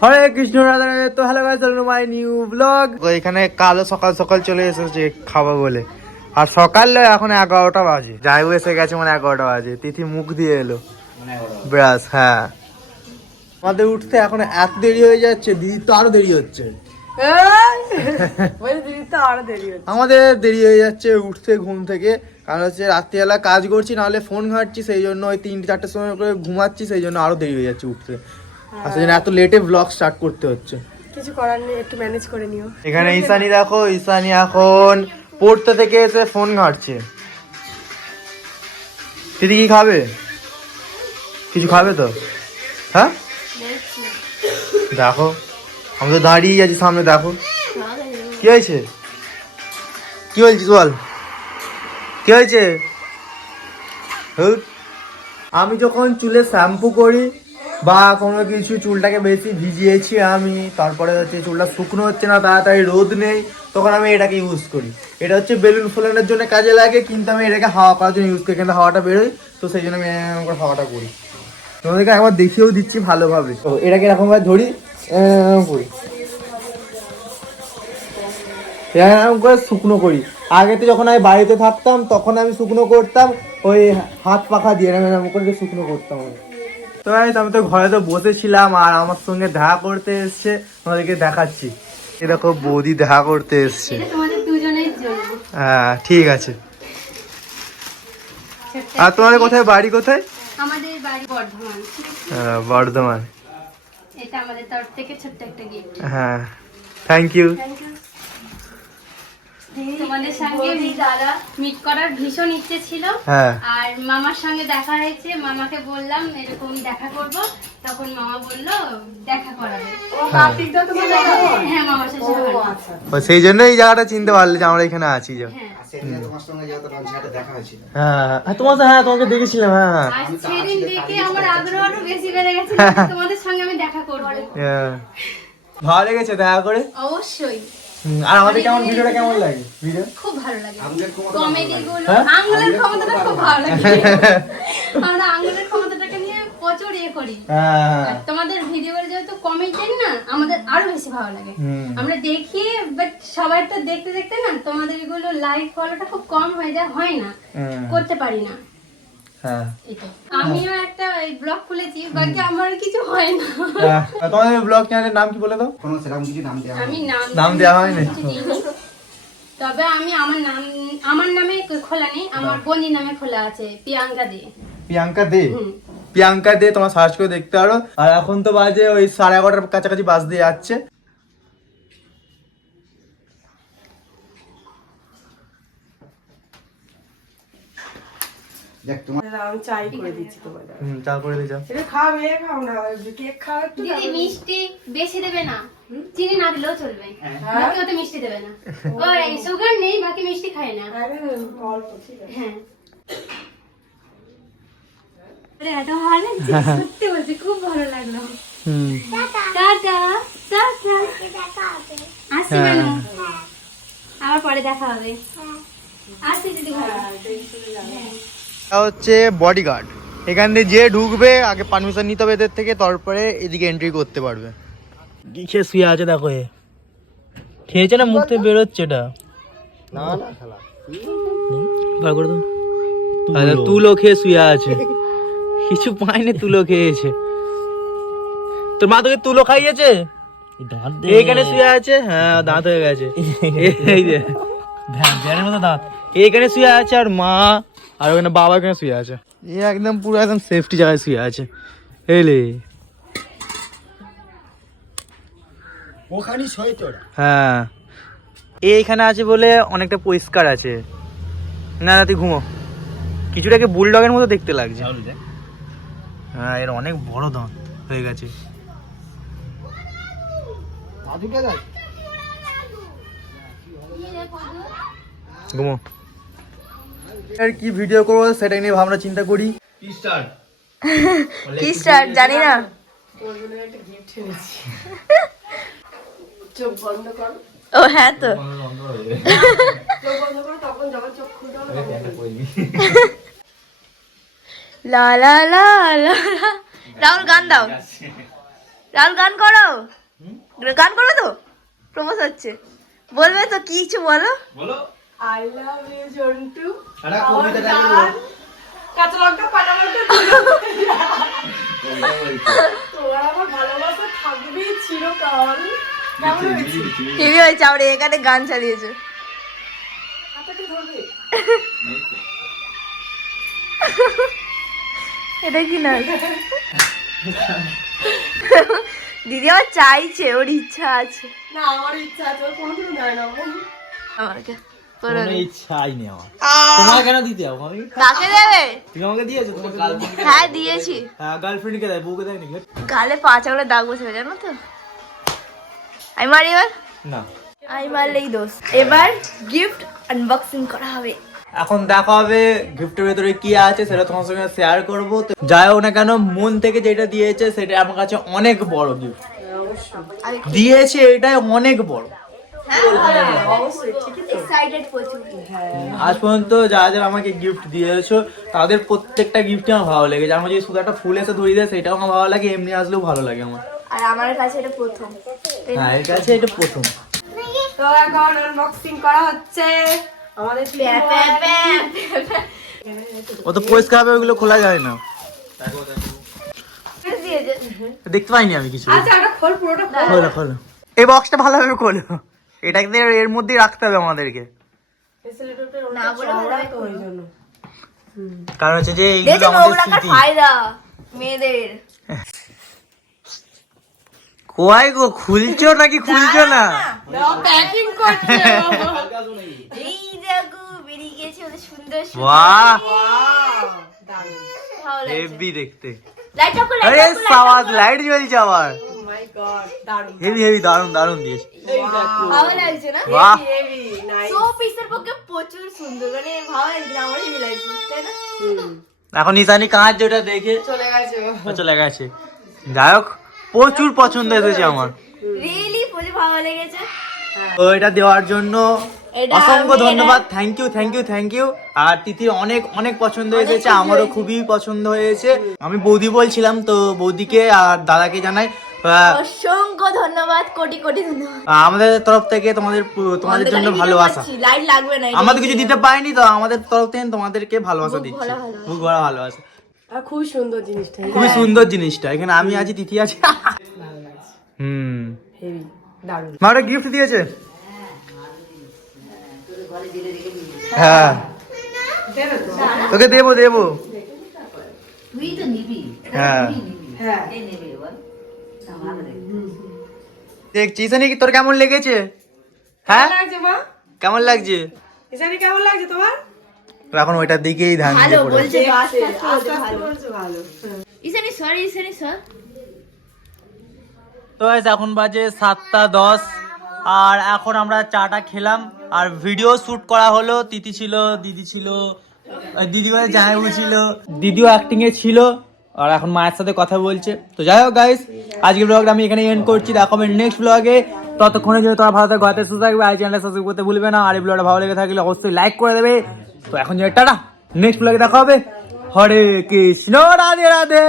হরে কৃষ্ণ রাধা তো hello guys welcome my new blog এখানে কালো সকাল সকাল চলে এসেছে খাব বলে। আর সকাল এখন এগারোটা বাজে। যাই হোক এসে গেছে মানে এগারোটা বাজে। তিথি মুখ দিয়ে এলো। ব্রাস হ্যাঁ। আমাদের উঠতে এখন এত দেরি হয়ে যাচ্ছে দিদি তো আরও দেরি হচ্ছে। বলে দিদি তো আরও দেরি হচ্ছে। আমাদের দেরি হয়ে যাচ্ছে উঠতে ঘুম থেকে। কারণ হচ্ছে রাত্রিবেলা কাজ করছি নাহলে ফোন ঘাঁটছি সেই জন্য ওই তিনটে চারটের সময় করে ঘুমাচ্ছি সেই জন্য আরও দেরি হয়ে যাচ্ছে উঠতে। আর সেই এত লেটে ব্লগ স্টার্ট করতে হচ্ছে। কিছু করার নেই একটু ম্যানেজ করে নিও। এখানে ঈশানি দেখো ঈশানি এখন পড়তে থেকে এসে ফোন ঘাঁটছে। দিদি কি খাবে? কিছু খাবে তো? হ্যাঁ? দেখো আমি তো দাঁড়িয়ে আছি সামনে দেখো। কি হয়েছে? কি বলছিস বল? কি হয়েছে। আমি যখন চুলে শ্যাম্পু করি বা কোনো কিছু, চুলটাকে বেশি ভিজিয়েছি আমি, তারপরে হচ্ছে চুলটা শুকনো হচ্ছে না, তাড়াতাড়ি রোদ নেই, তখন আমি এটাকে ইউজ করি। এটা হচ্ছে বেলুন ফোলানোর জন্য কাজে লাগে, কিন্তু আমি এটাকে হাওয়া করার জন্য ইউজ করি কিন্তু হাওয়াটা বেরোয়, তো সেই জন্য আমি করে হাওয়াটা করি। তোমাদেরকে একবার দেখিয়েও দিচ্ছি ভালোভাবে। তো এটাকে এরকমভাবে ধরি করি। এরকম করে শুকনো করি। আগে তো যখন আমি বাড়িতে থাকতাম, তখন আমি শুকনো করতাম, ওই হাত পাখা দিয়ে, এরকম করে শুকনো করতাম আমি। তো guys, আমি তো ঘরে তো বসেছিলাম আর আমার সঙ্গে দেখা করতে এসছে। তোমাদেরকে দেখাচ্ছি। এ দেখো বৌদি দেখা করতে এসছে। হ্যাঁ ঠিক আছে। আর তোমাদের কোথায় বাড়ি কোথায়? আমাদের বাড়ি বর্ধমান। আহ, বর্ধমান। এটা আমাদের তরফ থেকে ছোট্ট একটা গিফট হ্যাঁ থ্যাংক ইউ তোমাদের সঙ্গে মিট করার ভীষণ ইচ্ছে ছিল। হ্যাঁ। আর মামার সঙ্গে দেখা হয়েছে মামাকে বললাম এরকম দেখা করব। তখন মামা বলল দেখা করাবে। হয়? হ্যাঁ মামার সাথে। আচ্ছা। সেই জন্য এই জায়গাটা চিনতে পারলে যে আমরা এখানে আছি যে হ্যাঁ। সেদিনে তোমার সঙ্গে যেহেতু লঞ্চঘাটে দেখা হ্যাঁ হ্যাঁ তোমার তো হ্যাঁ তোমাকে দেখেছিলাম হ্যাঁ হ্যাঁ। আর সেদিন দেখে আমার আগ্রহ আরও বেশি বেড়ে গেছে তোমাদের সঙ্গে আমি দেখা করব। হ্যাঁ। ভালো লেগেছে দেখা করে? অবশ্যই। আর আমাদের কেমন ভিডিওটা কেমন লাগে? ভিডিও? খুব ভালো লাগে। কমেডি গুলো হ্যাঁ? আঙ্গুলের ক্ষমতাটা খুব ভালো লাগে। আমরা আঙ্গুলের ক্ষমতাটাকে নিয়ে প্রচুর ইয়ে করি। হ্যাঁ তোমাদের ভিডিও যেহেতু কমেন্টেন না আমাদের আরও বেশি ভালো লাগে। আমরা দেখি বাট সবাই তো দেখতে দেখতে না তোমাদের এগুলো লাইক ফলোটা খুব কম হয়ে যায় হয় না। করতে পারি না। হ্যাঁ। আমিও একটা ব্লগ খুলেছি বাকি আমার কিছু হয় না। হ্যাঁ। তোমাদের ব্লগ চ্যানেলের নাম কি বলে দাও? কোনো সেরকম কিছু নাম দেওয়া আমি নাম দেওয়া হয়নি? তবে আমি আমার নাম আমার নামে খোলা নেই আমার বোনের নামে খোলা আছে প্রিয়াঙ্কা দে। প্রিয়াঙ্কা দে? প্রিয়াঙ্কা দে তোমার সার্চ করে দেখতে পারো। আর এখন তো বাজে ওই সাড়ে এগারোটার কাছাকাছি বাস দিয়ে যাচ্ছে। দেখ তোমার আমি চাই করে দিচ্ছি তোমার হুম চা করে দিয়ে যাও। এটা খাবে খাও না কেক খাও একটু দিদি মিষ্টি বেশি দেবে না। চিনি না দিলেও চলবে। হ্যাঁ? বাকি ওতে মিষ্টি দেবে না। ওই সুগার নেই বাকি মিষ্টি খায় না। আরে অল্প ঠিক আছে। হ্যাঁ। আরে এত ভালো লাগছে সত্যি বলছি খুব ভালো লাগল। হুম। টাটা। টাটা আসছি হ্যাঁ। আবার পরে দেখা হবে। আসছি দিদি ঘরে এটা হচ্ছে বডিগার্ড এখান দিয়ে যে ঢুকবে আগে পারমিশন নিতে হবে এদের থেকে তারপরে এদিকে এন্ট্রি করতে পারবে। কি শুয়ে আছে দেখো এ? খেয়েছে না মুখ থেকে বেরোচ্ছে এটা? না না খেলা বার করে দাও। আচ্ছা, তুলো খেয়ে শুয়ে আছে। কিছু পাইনি তুলো খেয়েছে। তোর মা তোকে তুলো খাইয়েছে? এইখানে শুয়ে আছে? হ্যাঁ দাঁত হয়ে গেছে। এই যে। দাঁত। এইখানে শুয়ে আছে আর মা। আর ওখানে বাবা এখানে শুয়ে আছে। এ একদম পুরো একদম সেফটি জায়গায় শুয়ে আছে। এলে ওখানে শোয় তোরা। হ্যাঁ। এ এখানে আছে বলে অনেকটা পরিষ্কার আছে। না না তুই ঘুমো। কিছুটাকে বুলডগের মতো দেখতে লাগছে। হ্যাঁ এর অনেক বড় দাঁত হয়ে গেছে। ঘুমো। আর কি ভিডিও করব সেটা নিয়ে ভাবনা চিন্তা করি। কি স্টার্ট জানি না। চোখ বন্ধ কর। ও হ্যাঁ তো। লা লা লা লা। রাহুল গান দাও। রাহুল গান করো। গান করো তো? প্রমোস হচ্ছে। বলবে তো কিছু বলো? বলো। I love you Jontu. কাঁচা লঙ্কা পাটা লঙ্কা তোমার আমার ভালোবাসা থাকবেই চিরকাল। কেমন হয়েছে? আমরা এখানে গান চালিয়েছে। এটা কি না? দিদি আমার চাইছে ওর ইচ্ছা আছে। না আমার ইচ্ছা আছে ওর কোনোদিনও দেয় না। আমাকে। করে ইচ্ছাই নেই আমার। তোমাকে কেন দিতে যাব? আমি কাকে দেবে? তুমি আমাকে দিয়েছ। তোমার গার্লফ্রেন্ড হ্যাঁ দিয়েছি। হ্যাঁ গার্লফ্রেন্ডকে দেয় বউকে দেয় নাকি গালে পাঁচাগুলো দাগ বসে জানো তো? আমি মারি এবার? না। আমি মারলেই দোষ। এবার গিফট আনবক্সিং করা হবে। এখন দেখা হবে গিফটের ভেতরে কি আছে সেটা তোমার সঙ্গে শেয়ার করব। তো যাই হোক না কেন মন থেকে যেটা দিয়েছে সেটা আমার কাছে অনেক বড় গিফট দিয়েছে এটাই অনেক বড়। আজ পর্যন্ত যারা যারা আমাকে গিফট দিয়েছ তাদের প্রত্যেকটা গিফটই আমার ভালো লেগেছে। আমার যদি শুধু একটা ফুল এসে ধরিয়ে দেয় সেটাও আমার ভালো লাগে এমনি আসলেও ভালো লাগে আমার। আর আমার কাছে এটা প্রথম। হ্যাঁ এর কাছে এটা প্রথম। তো এখন আনবক্সিং করা হচ্ছে। আমাদের প্যা, প্যা, প্যা, প্যা, ও তো পরিষ্কার হবে ওগুলো খোলা যায় না। দেখতে পাইনি আমি কিছু। আচ্ছা এটা খোল পুরোটা খোল। খোলো খোলো। এই বক্সটা ভালোভাবে খোলো। এটাকে এর মধ্যেই রাখতে হবে আমাদেরকে। কারণ হচ্ছে যে এইগুলো আমাদের স্মৃতি। মেয়েদের? কোয়াই গো খুলছো নাকি খুলছো না? প্যাকিং করছে এই দেখো বেরিয়ে গেছে ওদের সুন্দর সুন্দর বাহ! হেভি দেখতে। লাইট অফ আরে লাইট অফ লাইট জ্বলছে আবার। হেভি হেভি দারুণ দারুণ দিয়েছে। ভালো লাগছে না? বাহ। হেভি নাইস সো পিসের পক্ষে প্রচুর সুন্দর মানে ভালো লাগছে আমার হেভি লাগছে তাই না? এখন নিশানি কাঁচ যেটা দেখে। চলে গেছে চলে গেছে। যাই হোক প্রচুর পছন্দ এসেছে আমার। রিয়েলি প্রচুর ভালো লেগেছে? তো এটা দেওয়ার জন্য অসংখ্য ধন্যবাদ। Thank you thank you thank you আর তিথির অনেক অনেক পছন্দ হয়েছে আমারও খুবই পছন্দ হয়েছে। আমি বৌদি বলছিলাম তো বৌদিকে আর দাদাকে জানাই অসংখ্য ধন্যবাদ কোটি কোটি ধন্যবাদ। আমাদের তরফ থেকে তোমাদের তোমাদের জন্য ভালোবাসা লাইট লাগবে না আমাদের কিছু দিতে পারিনি তো আমাদের তরফ থেকে তোমাদেরকে ভালোবাসা দিচ্ছি। বুক ভরা ভালোবাসা। আর খুব সুন্দর জিনিসটা। খুবই সুন্দর জিনিসটা এখানে আমি আছি তিথি আছে। হুম। হেভি দারুণ। মা গিফট দিয়েছে? হ্যাঁ। দেবে তো। তোকে দেবো দেবো। হ্যাঁ। হ্যাঁ। দেখছি ইসানি কি তোর কেমন লেগেছে? হ্যাঁ? কেমন লাগছে মা? কেমন লাগছে? তোমার? এখন ওইটার দিকেই ধ্যান ভালো বলছে আস্তে আস্তে ভালো। ইসানি সরি ইসানি সর তো এখন বাজে সাতটা দশ আর এখন আমরা চাটা খেলাম আর ভিডিও শুট করা হলো তিতি ছিল দিদি ছিল দিদি মানে জামাইবু ছিল। দিদিও অ্যাক্টিং এ ছিল। আর এখন মায়ের সাথে কথা বলছে। তো যাই হোক গাইস আজকের ব্লগটা আমি এখানে এন্ড করছি। দেখো আমি নেক্সট ব্লগে ততক্ষণে যদি তোমার ভালো থাকে ঘরে সুস্থ থাকবে। আই চ্যানেলটা সাবস্ক্রাইব করতে ভুলবে না। আর এই ব্লগটা ভালো লেগে থাকলে অবশ্যই লাইক করে দেবে। তো এখন যে টাটা। নেক্সট ব্লগে দেখা হবে। হরে কৃষ্ণ, রাধে রাধে।